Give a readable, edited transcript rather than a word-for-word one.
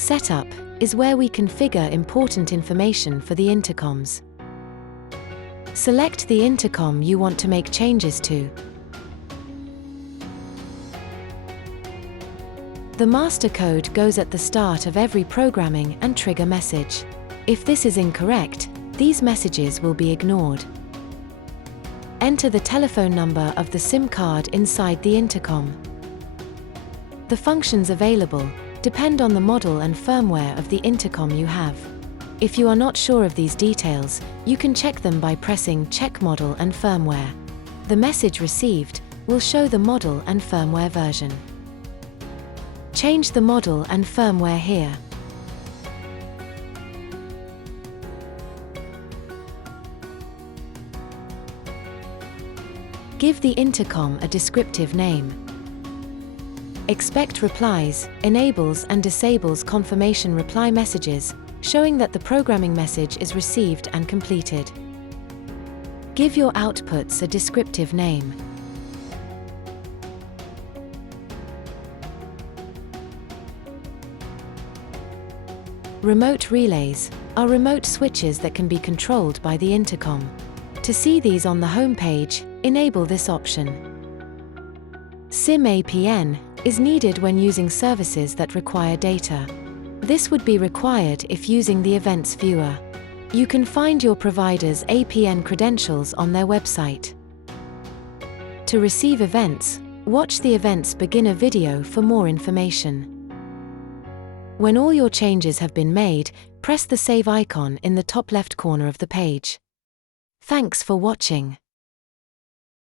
Setup is where we configure important information for the intercoms. Select the intercom you want to make changes to. The master code goes at the start of every programming and trigger message. If this is incorrect, these messages will be ignored. Enter the telephone number of the SIM card inside the intercom. The functions available depend on the model and firmware of the intercom you have. If you are not sure of these details, you can check them by pressing Check Model and Firmware. The message received will show the model and firmware version. Change the model and firmware here. Give the intercom a descriptive name. Expect replies enables and disables confirmation reply messages, showing that the programming message is received and completed. Give your outputs a descriptive name. Remote relays are remote switches that can be controlled by the intercom. To see these on the home page, enable this option. SIM APN is needed when using services that require data. This would be required if using the events viewer. You can find your provider's APN credentials on their website. To receive events, watch the Events Beginner video for more information. When all your changes have been made, press the Save icon in the top left corner of the page. Thanks for watching.